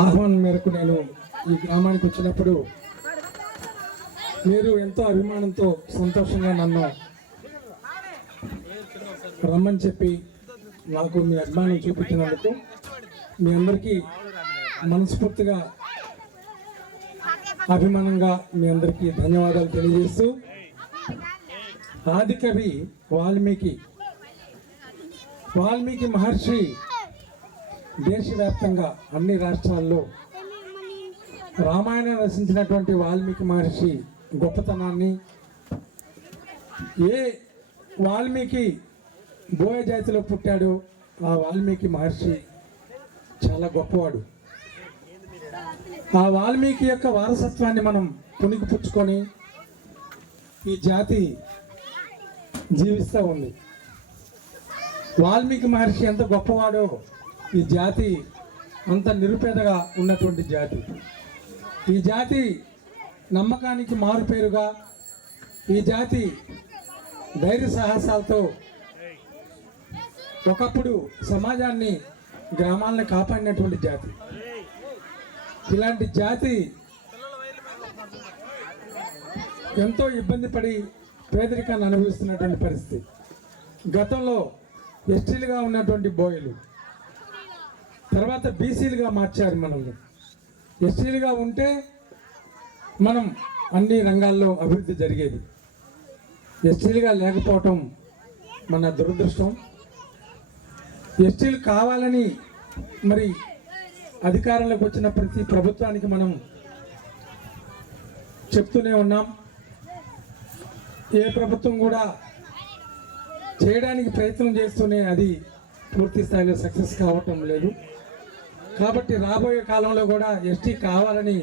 ఆహ్వానం మేరకు నేను ఈ గ్రామానికి వచ్చినప్పుడు మీరు ఎంతో అభిమానంతో సంతోషంగా నన్ను రమ్మని చెప్పి నాకు మీ అభిమానం చూపించినందుకు మీ అందరికీ మనస్ఫూర్తిగా అభిమానంగా మీ అందరికీ ధన్యవాదాలు తెలియజేస్తూ, ఆదికవి వాల్మీకి మహర్షి దేశవ్యాప్తంగా అన్ని రాష్ట్రాల్లో రామాయణం రచించినటువంటి వాల్మీకి మహర్షి గొప్పతనాన్ని, ఏ వాల్మీకి బోయ జాతిలో పుట్టాడో ఆ వాల్మీకి మహర్షి చాలా గొప్పవాడు. ఆ వాల్మీకి యొక్క వారసత్వాన్ని మనం పుణికిపుచ్చుకొని ఈ జాతి జీవిస్తూ ఉంది. వాల్మీకి మహర్షి ఎంత గొప్పవాడో ఈ జాతి అంత నిరుపేదగా ఉన్నటువంటి జాతి. ఈ జాతి నమ్మకానికి మారుపేరుగా, ఈ జాతి ధైర్య సాహసాలతో ఒకప్పుడు సమాజాన్ని, గ్రామాలను కాపాడినటువంటి జాతి. ఇలాంటి జాతి ఎంతో ఇబ్బంది పడి పేదరికాన్ని అనుభవిస్తున్నటువంటి పరిస్థితి. గతంలో ఎస్టీలుగా ఉన్నటువంటి బోయలు తర్వాత బీసీలుగా మార్చారు మనల్ని. ఎస్టీలుగా ఉంటే మనం అన్ని రంగాల్లో అభివృద్ధి జరిగేది. ఎస్టీలుగా లేకపోవటం మన దురదృష్టం. ఎస్టీలు కావాలని మరి అధికారంలోకి వచ్చిన ప్రతి ప్రభుత్వానికి మనం చెప్తూనే ఉన్నాం. ఏ ప్రభుత్వం కూడా చేయడానికి ప్రయత్నం చేస్తూనే అది పూర్తి స్థాయిలో సక్సెస్ కావటం లేదు. కాబట్టి రాబోయే కాలంలో కూడా ఎస్టీ కావాలని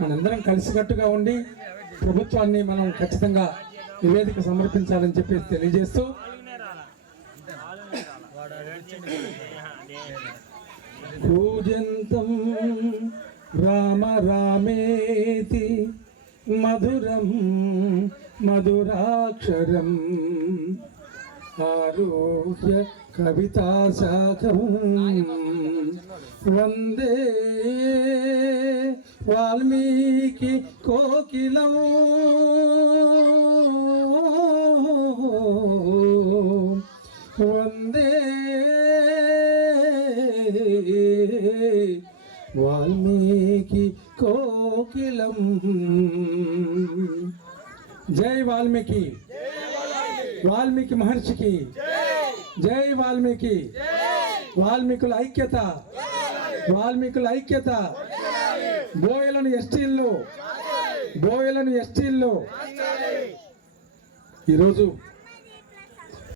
మనందరం కలిసికట్టుగా ఉండి ప్రభుత్వాన్ని మనం ఖచ్చితంగా నివేదిక సమర్పించాలని చెప్పి తెలియజేస్తూ, పూజంతం రామ రామేతి మధురం మధురాక్షరం ఆరుహ్య కవితాశాఖం వందే వాల్మీకి కోకిలం వందే వాల్మీకి కోకిలం. జై వాల్మీకి, వాల్మీకి మహర్షికి జై. వాల్మీకి, వాల్మీకుల ఐక్యత, వాల్మీకుల ఐక్యత. బోయలను ఎస్టీల్లో ఈరోజు